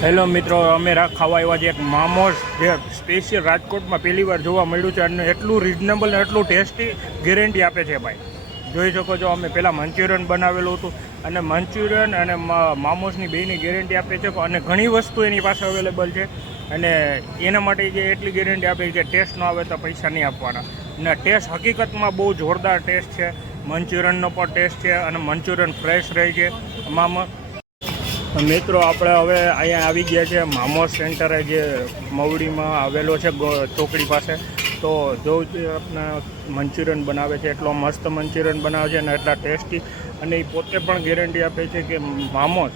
Hello મિત્રો, અમે ખાવા આવ્યા છે એક મામોસ, જે સ્પેશિયલ રાજકોટમાં પહેલી વાર જોવા મળ્યું છે અને એટલું રિઝનેબલ અને એટલું ટેસ્ટી ગેરંટી આપે છે ભાઈ. જોઈ શકો છો, અમે પહેલાં મંચુરિયન બનાવેલું હતું અને મંચુરિયન અને મામોસની બેની ગેરંટી આપે છે અને ઘણી વસ્તુ એની પાસે અવેલેબલ છે અને એના માટે જે એટલી ગેરંટી આપે કે ટેસ્ટ ન આવે તો પૈસા નહીં આપવાના. અને ટેસ્ટ હકીકતમાં બહુ જોરદાર ટેસ્ટ છે. મંચુરિયનનો પણ ટેસ્ટ છે અને મંચુરિયન ફ્રેશ રહે છે. મિત્રો, આપણે હવે અહીંયા આવી ગયા છે મામોસ સેન્ટરે, જે મવડીમાં આવેલો છે ચોકડી પાસે. તો જો આપણે મંચુરિયન બનાવે છે, એટલો મસ્ત મંચુરિયન બનાવે છે અને એટલા ટેસ્ટી, અને એ પોતે પણ ગેરંટી આપે છે કે મામોસ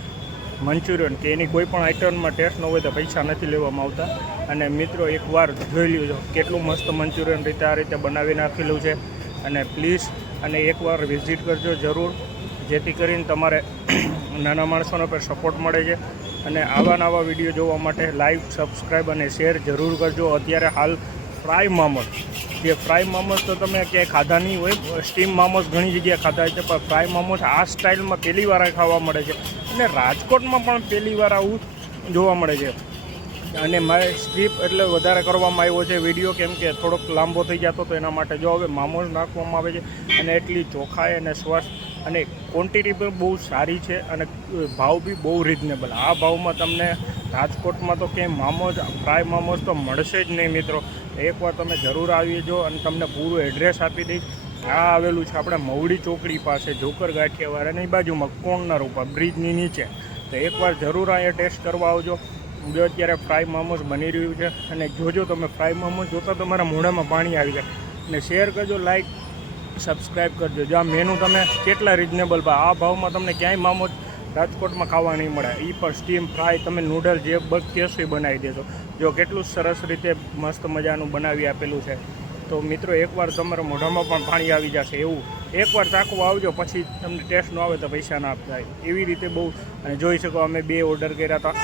મંચુરિયન કે એની કોઈ પણ આઇટમમાં ટેસ્ટ ન હોય તો પૈસા નથી લેવામાં આવતા. અને મિત્રો, એકવાર જોઈ લ્યો કેટલું મસ્ત મંચુરિયન આ રીતે બનાવી નાખેલું છે. અને પ્લીઝ અને એકવાર વિઝિટ કરજો જરૂર, જેથી કરીને તમારે નાના માણસોનો પણ સપોર્ટ મળે છે. અને આવા નવા વિડીયો જોવા માટે લાઈક, સબસ્ક્રાઈબ અને શેર જરૂર કરજો. અત્યારે હાલ ફ્રાય મામોસ, જે ફ્રાય મામોસ તો તમે ક્યાંય ખાધા નહીં હોય, સ્ટીમ મામોસ ઘણી જગ્યાએ ખાધા હોય છે, પણ ફ્રાય મામોસ આ સ્ટાઇલમાં પહેલી વાર ખાવા મળે છે અને રાજકોટમાં પણ પહેલી વાર આવું જોવા મળે છે. અને મારે સ્કીપ એટલે વધારે કરવામાં આવ્યો છે વિડીયો, કેમ કે થોડોક લાંબો થઈ જતો તો એના માટે. જો હવે મામોસ નાખવામાં આવે છે અને એટલી ચોખાઈ અને સ્વાસ્થ્ય અને ક્વોન્ટિટી પણ બહુ સારી છે અને ભાવ બી બહુ રિઝનેબલ. આ ભાવમાં તમને રાજકોટમાં તો ક્યાંય મામોસ, ફ્રાય મામોસ તો મળશે જ નહીં મિત્રો. એકવાર તમે જરૂર આવી જો અને તમને પૂરું એડ્રેસ આપી દઈશ. આ આવેલું છે આપણે મવડી ચોકડી પાસે, જોકર ગાંઠિયાવાળાની બાજુમાં, કોર્નર ઉપર બ્રિજની નીચે. તો એકવાર જરૂર અહીંયા ટેસ્ટ કરવા આવજો. જો અત્યારે ફ્રાય મામોસ બની રહ્યું છે અને જોજો તમે ફ્રાય મામોસ જોતા તમારા મોઢામાં પાણી આવી જાય. અને શેર કરજો, લાઈક, સબસ્ક્રાઈબ કરજો. જો આ મેનુ તમે કેટલા રિઝનેબલ ભાવ, આ ભાવમાં તમને ક્યાંય મામોસ રાજકોટમાં ખાવા નહીં મળે. એ પણ સ્ટીમ ફ્રાય, તમે નૂડલ જે કહેશો એ બનાવી દેશો. જો કેટલું સરસ રીતે મસ્ત મજાનું બનાવી આપેલું છે. તો મિત્રો, એકવાર તમારા મોઢામાં પણ પાણી આવી જશે એવું. એકવાર ચાખવા આવજો, પછી તમને ટેસ્ટ ન આવે તો પૈસા ના આપતા. એવી રીતે બહુ. અને જોઈ શકો, અમે 2 ઓર્ડર કર્યા હતા.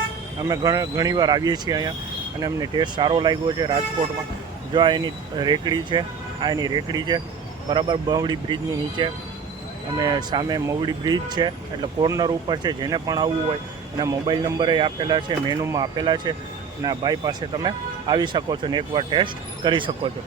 અમે ઘણીવાર આવીએ છીએ અહીંયા અને અમને ટેસ્ટ સારો લાગ્યો છે રાજકોટમાં. જો આ એની રેકડી છે, આ એની રેકડી છે બરાબર, મવડી બ્રિજની નીચે. અને સામે મવડી બ્રિજ છે, એટલે કોર્નર ઉપર છે. જેને પણ આવવું હોય એના મોબાઈલ નંબરે આપેલા છે, મેનુમાં આપેલા છે. અને આ ભાઈ પાસે તમે આવી શકો છો ને એકવાર ટેસ્ટ કરી શકો છો.